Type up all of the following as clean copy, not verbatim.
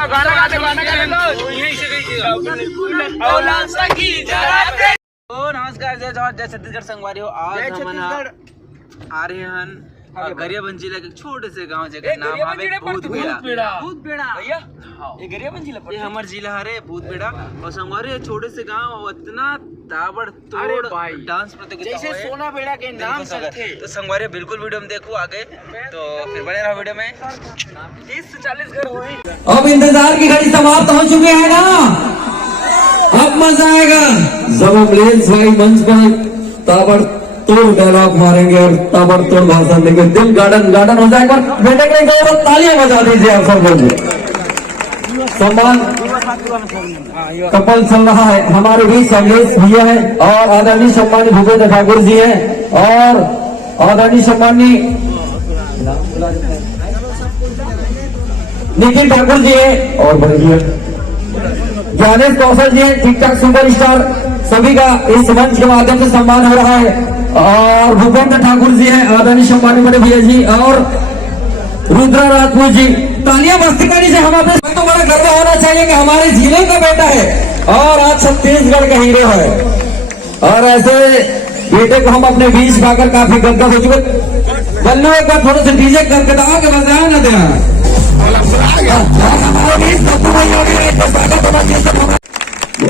गाना गाते नमस्कार, जय जवाहर, जय छत्तीसगढ़ संगवारी हो। आज हम आ रहे हैं गरियाबंद जिले के छोटे से गांव जगह नाम है भूतबेड़ा भैया। ये हमार जिला है भूतबेड़ा और संगवारी छोटे से गांव इतना ताबड़तोड़ डांस प्रतियोगिता जैसे सोना बेड़ा के नाम से थे। तो संगवारी बिल्कुल वीडियो में देखो आगे, तो फिर बने रहो वीडियो में। 30 से 40 घर हुए। अब इंतजार की घड़ी समाप्त हो चुके हैं ना, अब मजा आएगा जब अमलेश भाई मंच पर ताबड़तोड़ डायलॉग मारेंगे और ताबड़तोड़ भाषण देंगे। दिल गार्डन गार्डन हो जाएगा। बेटे के लिए तालियां बजा दीजिए आप सब लोग। सम्मान कपल चल रहा है हमारे बीच। अमलेश भैया है और आदरणीय सम्मानी भूपेंद्र ठाकुर जी है और आदरणीय सम्मानी निखिल ठाकुर जी है और बढ़िया ज्ञानेश कौशल जी है, ठीक ठाक सुपर स्टार। सभी का इस मंच के माध्यम से सम्मान हो रहा है। और भूपेंद्र ठाकुर जी है, आदरणीय सम्मानी बड़े भैया जी और रुद्रा राजपूत जी। तालियां मस्ती करनी से हम अपने तो बड़ा गर्व होना चाहिए कि हमारे जिले का बेटा है और आज छत्तीसगढ़ का हीरो है। और ऐसे बेटे को हम अपने बीच पाकर काफी गदगद हो चुके। बल्लू एक बार थोड़ा सा डीजे करके दबा के बजाया ना देना।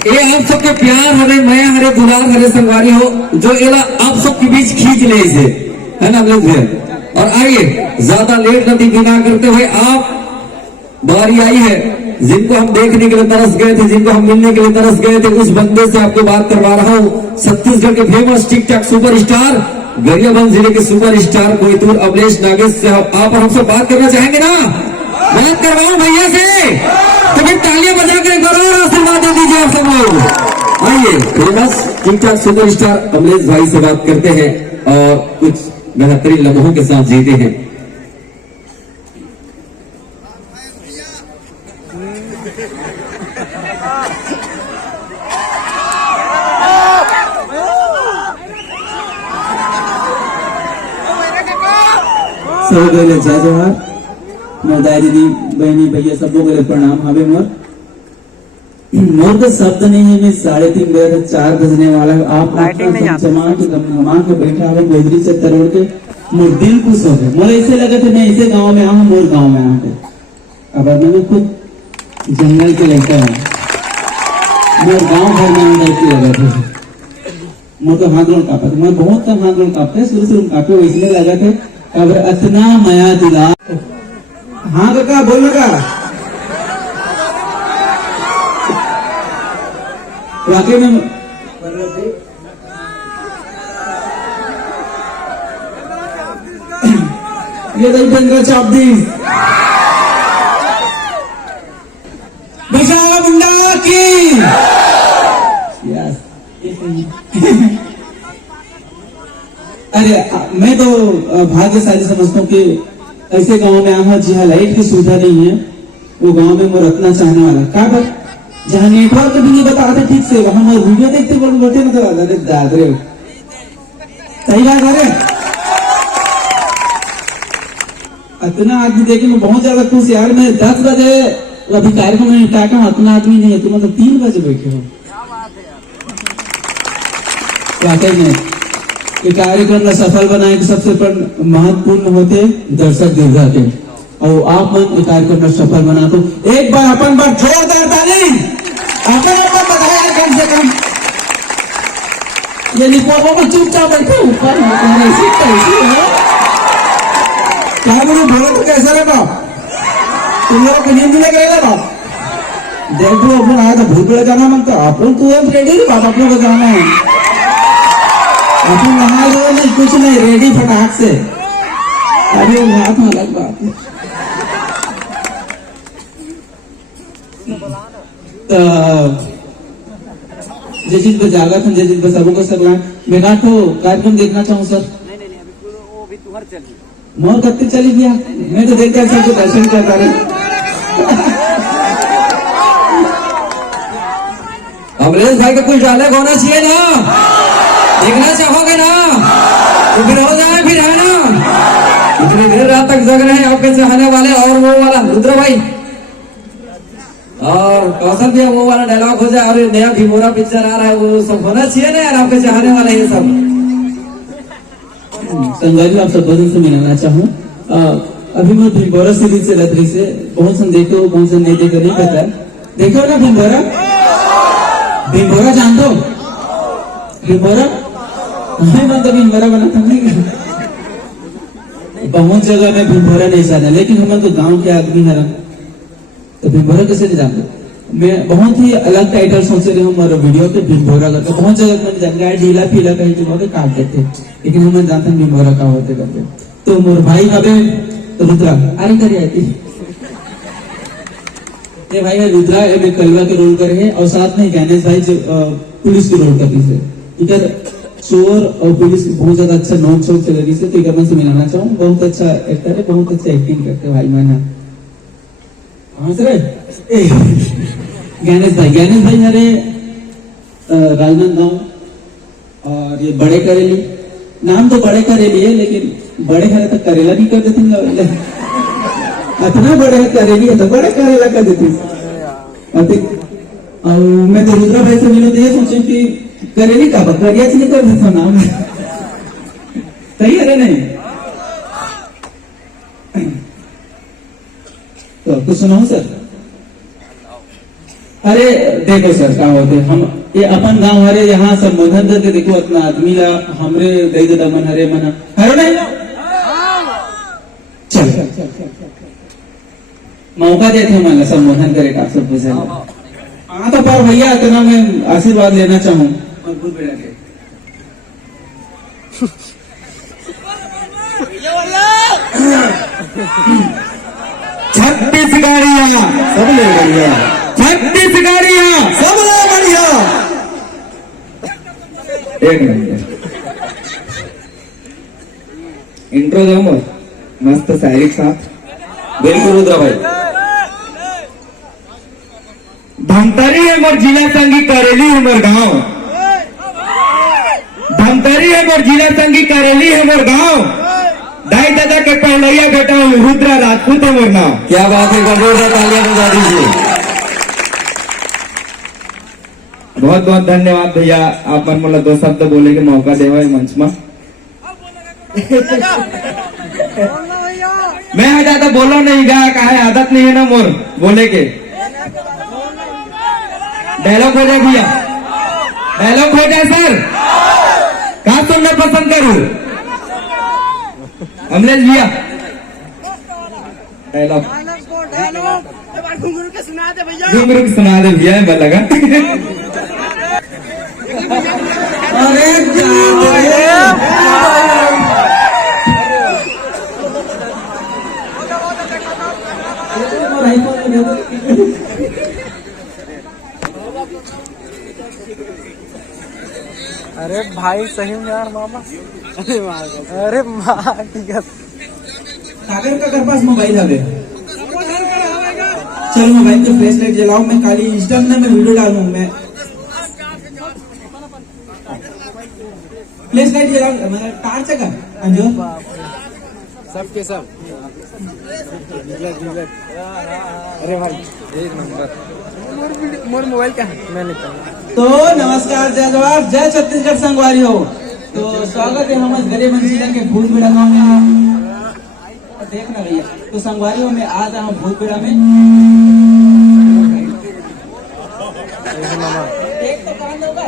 ये आप सबके प्यार हरे मैं हरे दुलार हरे संगवारी हो जो एला आप सबके बीच खींच ले इसे, है ना लोग। और आइए ज्यादा लेट नहीं बिना करते हुए, आप बारी आई है जिनको हम देखने के लिए तरस गए थे, जिनको हम मिलने के लिए तरस गए थे, उस बंदे से आपको बात करवा रहा हूँ। छत्तीसगढ़ के famous tick tock super star, Gariaband जिले के सुपर स्टार कोयतूर अमलेश नागेश से आप हमसे बात करना चाहेंगे ना? बात करवाओ भैया से, तो फिर तालियां बजा कर गौरव आशीर्वाद दे दीजिए आप सब लोग। आइए famous tick tock super star Amlesh भाई से बात करते हैं और कुछ बेहतरीन लम्हों के साथ जीते हैं। सब जय जवाहर, मोर दाई दीदी बहनी भैया सबको के प्रणाम हवे। मोर तो शब्द नहीं है, मैं 3:30 बजे 4 बजने वाला है। आप जमा के गमा के बैठा है गोदरी से तरोड़ के, मोर दिल खुश हो गया। मोर ऐसे लगा था मैं ऐसे गांव में आऊँ, मोर गांव में आके अब मैं खुद जंगल के लड़का है, मोर गांव भर में अंदर लगा था। मोर तो हाथ रोड कापा था, मैं बहुत कम हाथ रोड कापते शुरू कापे वैसे लगा थे। अब इतना माया दिला। हाँ काका बोल लगा वाकई में ये दही बंगा चाप दी बचाओ मुंडा की। अरे मैं तो भाग्यशाली समझता हूँ कि ऐसे गांव में आया जहाँ लाइट की सुविधा नहीं है, वो गांव में मैं रखना चाहने वाला। क्या बात जहाँ नेटवर्क भी नहीं बताते ठीक से, वहां मैं वीडियो देखते बोलते ना, तो अरे दादरे सही बात है। इतना आदमी देखे मैं बहुत ज्यादा खुश यार। मैं 10 बजे अभी कार्यक्रम में क्या कहूँ, इतना आदमी नहीं है, तुम मतलब 3 बजे बैठे हो। वाकई में ये कार्यक्रम में सफल बनाए कि सबसे महत्वपूर्ण होते दर्शक दीर्घा के, और आप मन ये कार्यक्रम में सफल बना तो एक बार अपन बार जोरदार ताली अपन बताया कम से कम। ये निपोलो में चुपचाप बैठे ऊपर क्या बोलो, बोलो तो कैसा लगा तुम लोग को नींद नहीं करेगा बाप। देखो अपन आया था भूत बड़ा जाना मन, तो अपन तो रेडी बाप अपने को जाना है। अपन नहा लो नहीं कुछ नहीं, रेडी फटाक से। अरे बात में अलग बात है। जिस चीज पे जागा था, जिस चीज पे सबको सब मैं तो कार्यक्रम देखना चाहूँ सर। मोर कब तक चली गया, मैं तो देखता सबको दर्शन करता रहे। अमलेश भाई का कुछ डायलॉग होना चाहिए ना, देखना चाहोगे ना तो फिर हो जाए, फिर है ना। इतनी देर रात तक जग रहे हैं आपके चाहने वाले और वो वाला रुद्र भाई और कौशल भी वो वाला डायलॉग हो जाए, और ये नया भिमोरा पिक्चर आ रहा है, वो सब होना चाहिए ना यार, आपके चाहने वाले ये सब। संगारी आप सब बदल से मिलाना चाहूँ। अभी मैं भिमोरा सीरीज से लग रही से बहुत से देखो, बहुत से नहीं देखो, नहीं पता देखो ना भिमोरा। भिमोरा जान दो, भिमोरा मैं मतलब भिमोरा बनाता नहीं। बहुत जगह में भिमोरा नहीं जाना, लेकिन हम तो गांव के आदमी है, तो भिमोरा कैसे नहीं जानते। मैं बहुत ही अलग टाइटल सोचे रहे हमारे वीडियो के भिमोरा करके, बहुत जगह मैंने जान गया ढीला पीला कहीं तो काट देते, लेकिन हम जानते हैं भिमोरा का होते करते। तो मोर भाई अबे रुद्रा अरे करी आती ये भाई है रुद्रा, मैं कलवा के रोल करे है, और साथ में गणेश भाई जो पुलिस के रोल करती है। ठीक है, चोर और पुलिस बहुत ज्यादा अच्छा नॉन चोर चल रही है, तो एक से मिलाना चाहूँ। बहुत अच्छा एक्टर है, बहुत अच्छा एक्टिंग करते भाई मैंने। गणेश भाई हमारे राजनांदगांव, और ये बड़े करेली, नाम तो बड़े करेली है, लेकिन बड़े हरे तक करेला भी कर देती, इतना बड़े करेली है तो बड़े करेला कर देती। और मैं तो रुद्रा भाई से मिले तो ये सोचे कि करेली का करिया से नहीं कर देता नाम, सही है नहीं। तो कुछ सुनाओ सर। अरे देखो सर क्या होते हम ये अपन गांव हरे यहाँ संबोधन करके देखो, अपना आदमी ला हमरे दे दे दमन हरे मना हरो नहीं चल मौका देते हैं मन संबोधन करे का सब कुछ। हाँ तो पर भैया इतना मैं आशीर्वाद लेना चाहूँ मजबूत बेटा के। छत्तीस गाड़ियां सब ले बढ़िया, 36 गाड़ियां सब ले बढ़िया। एक मिनट इंट्रो दो मस्त शायरी के साथ। बिल्कुल रुद्रा भाई। धमतरी है मोर जिला संगी, करेली है मोर गाँव। धमतरी है मोर जिला संगी, करेली है मोर गाँव। दाई दादा के पहलैया बेटा हूँ, रुद्रा राजपूत है मोर नाम। क्या बात है, जोरदार तालियां बजा दीजिए। बहुत बहुत धन्यवाद भैया, आप मन मतलब 2 शब्द बोले के मौका देवा मंच में। मैं ज्यादा बोलो नहीं गा, कहा आदत नहीं है ना मोर बोले के। डायलॉग हो जाए भैया, डायलॉग हो जाए सर, कहा सुनना पसंद करूं अमलेश भैया। डायलॉग घुंघरू के सुना दे भैया, मैं लगा। अरे भाई सही में यार मामा, अरे माँ ठीक है। सागर का घर पास मोबाइल है, चल मोबाइल के फ्लैश लाइट जलाओ, मैं खाली इंस्टाग्राम में वीडियो डालूं। मैं फ्लैश लाइट जलाओ, मैं टार्च का अंजो सबके सब। अरे भाई एक नंबर मोर मोबाइल का मैं निकाल। तो नमस्कार, जय जवाहर, जय छत्तीसगढ़ संगवारी हो। तो स्वागत है हमारे गरीब जिला के भूतबेड़ा गाँव में। देखना भैया, तो संगवारियों में आज हम भूतबेड़ा में एक तो काम होगा,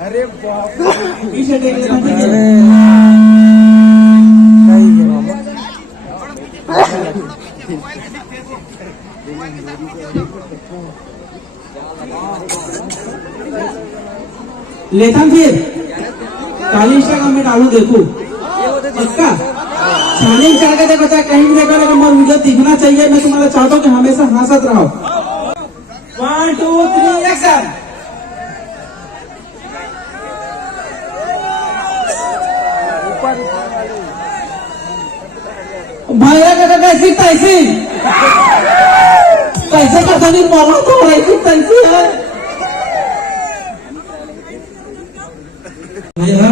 अरे बाप पीछे देख लेना। लेता फिर काली इंस्टाग्राम में डालू, देखो पक्का छाने जाकर देखो, चाहे कहीं भी देखो, लेकिन मेरा वीडियो दिखना चाहिए। मैं तुम्हारा चाहता हूँ कि हमेशा हंसत रहो। 1 2 3 एक्शन। भैया का कैसी तैसी कैसे करता नहीं मालूम, तो ऐसी तैसी है। भैया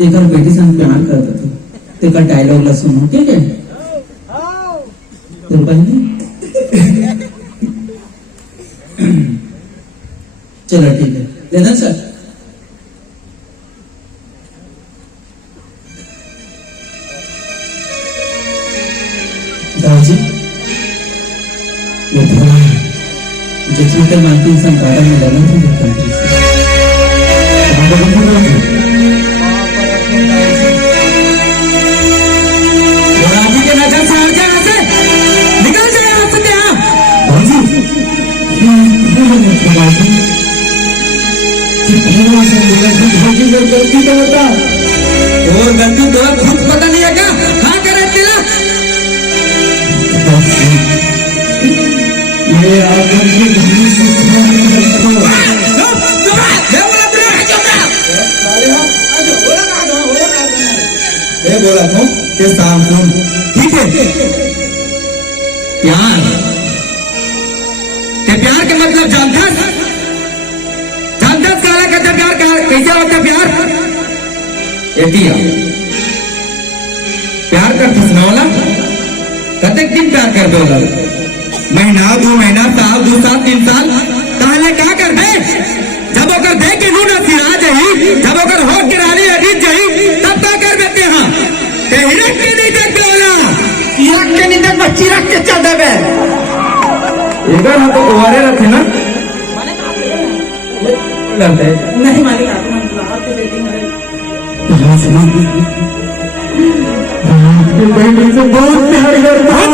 एक और बेटी संग प्यार करते थे ते का डायलॉग ला सुनो ठीक है तो पहले चलो ठीक है लेना सर दाऊजी ये थोड़ा जो चीटर मानती इंसान काटा में लगा था वो कंट्री से अभी के नजर से हट गया से निकल जाए यहाँ से क्या दाऊजी गलती तो होता और गलती तो खुद पता नहीं है क्या हाँ करे तिलक ये आकर के धनी से बोला था कि शाम सुन ठीक है प्यार के प्यार के मतलब जानता काला कहते प्यार कैसे होता प्यार एतिया प्यार कर फसनौला कते दिन प्यार कर दो महीना 2 महीना साल 2 साल 3 साल ताहले क्या कर दे जब ओकर दे के नून सिरा जाई जब ओकर हो के रानी अजीत जाई तब का कर देते हां ते हिरक के नहीं देख बोला हिरक के नहीं देख बच्ची रख के चल देबे एगर हम तो ओरे रखे ना लगते नहीं मालिक आपके बेटी है बेटी से बहुत प्यार करता हूं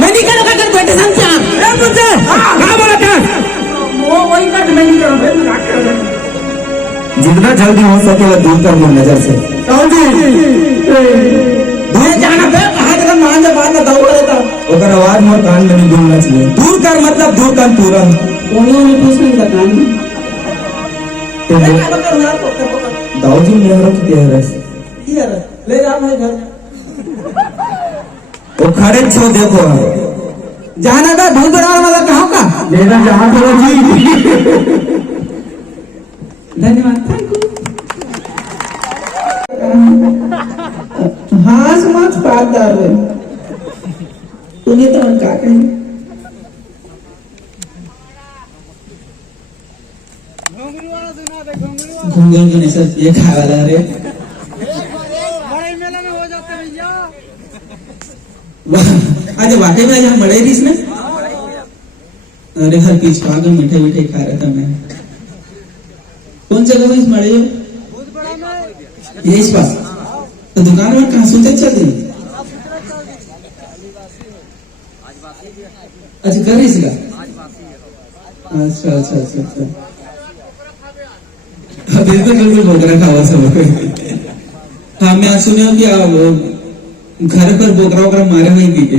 मैं नहीं करूंगा तेरे बेटे संग प्यार ए मुझे क्या बोला था वो वही कर मैं नहीं करूंगा जितना जल्दी हो सके वो दूर कर लो नजर से कौन जी दूर जाना बे कहां तक मान जा बात ना दौड़ देता ओकर आवाज मोर कान में नहीं गूंजना चाहिए दूर कर मतलब दूर कर तुरंत कोने में पूछने का कान में दाऊजी मेहरा की तेहरा ले जा मैं घर वो खड़े छो देखो जाना का धूल बनाने वाला कहाँ का लेना जहाँ थोड़ा जी धन्यवाद थैंक यू हाँ समाज पारदार है तूने तो क्या कही घूंगरू के नहीं सर ये खा वाला रे आज वाकई में आज हम बड़े थी इसमें अरे हर पीछ पागल मीठे मीठे खा रहा था मैं कौन जगह में इस मड़े ये इस पास तो दुकान में कहाँ सुनते चल रही अच्छा कर इसका अच्छा अच्छा अच्छा अच्छा बिल्कुल बोकरा खावा सब हाँ मैं सुने कि आप घर पर बोकरा वोकरा मारे नहीं पीते